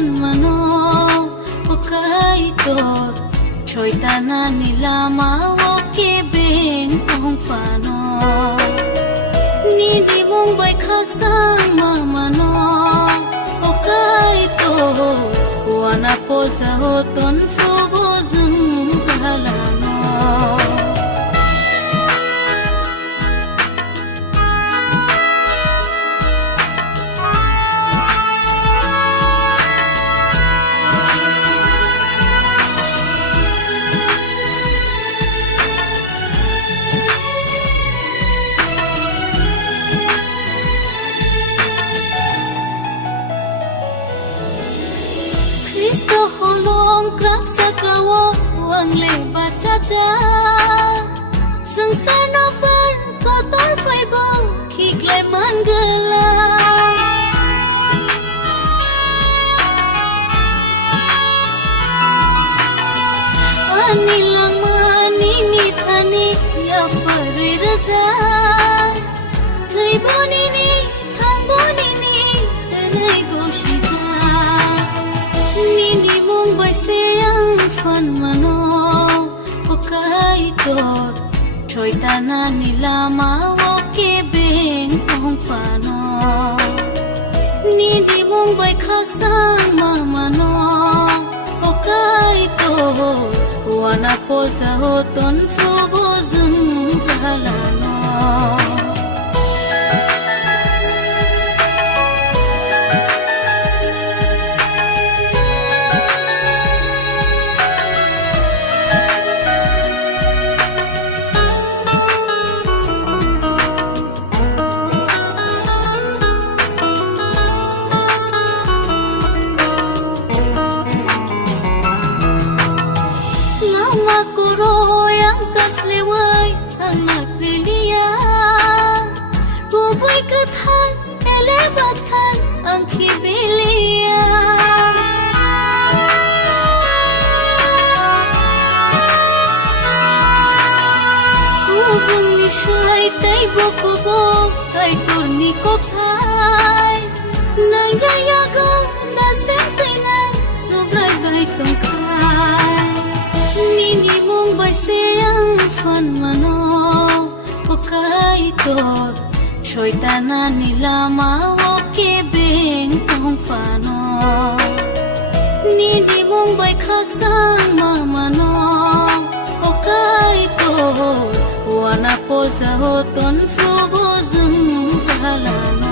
fan mano o kaitor Choy tanan nila mawoke beng kong fano Nini mong bay kaksang mamano o kaitor Wana po sa hoton frubo zung zahalano Kristo holong krak sakawo ang lebat caca Sung sano ber kotor faibang kikleman gelap Anilang manini tani ya fari razan Tui bonini tang bonini tenai goshita Nini mong bay siyang fan mano o kaitor Choy tanan nila mawoke beng kong fano Nini mong bay kaksang mamano o kaitor Wana po sa hoton frubo zung zahalano Yang kasleway ang naglilia Kuboy kathan, elebatan ang kibilia Kubong ni siya'y kay bokobok Kay turni koktay Nangyayago na sentingan Sobray bay kangkay Nini mong bay siyang fan mano o kaitor Choy tanan nila mawoke beng kong fano Nini mong bay kaksang mamano o kaitor Wana po sa hoton frubo zung zahalano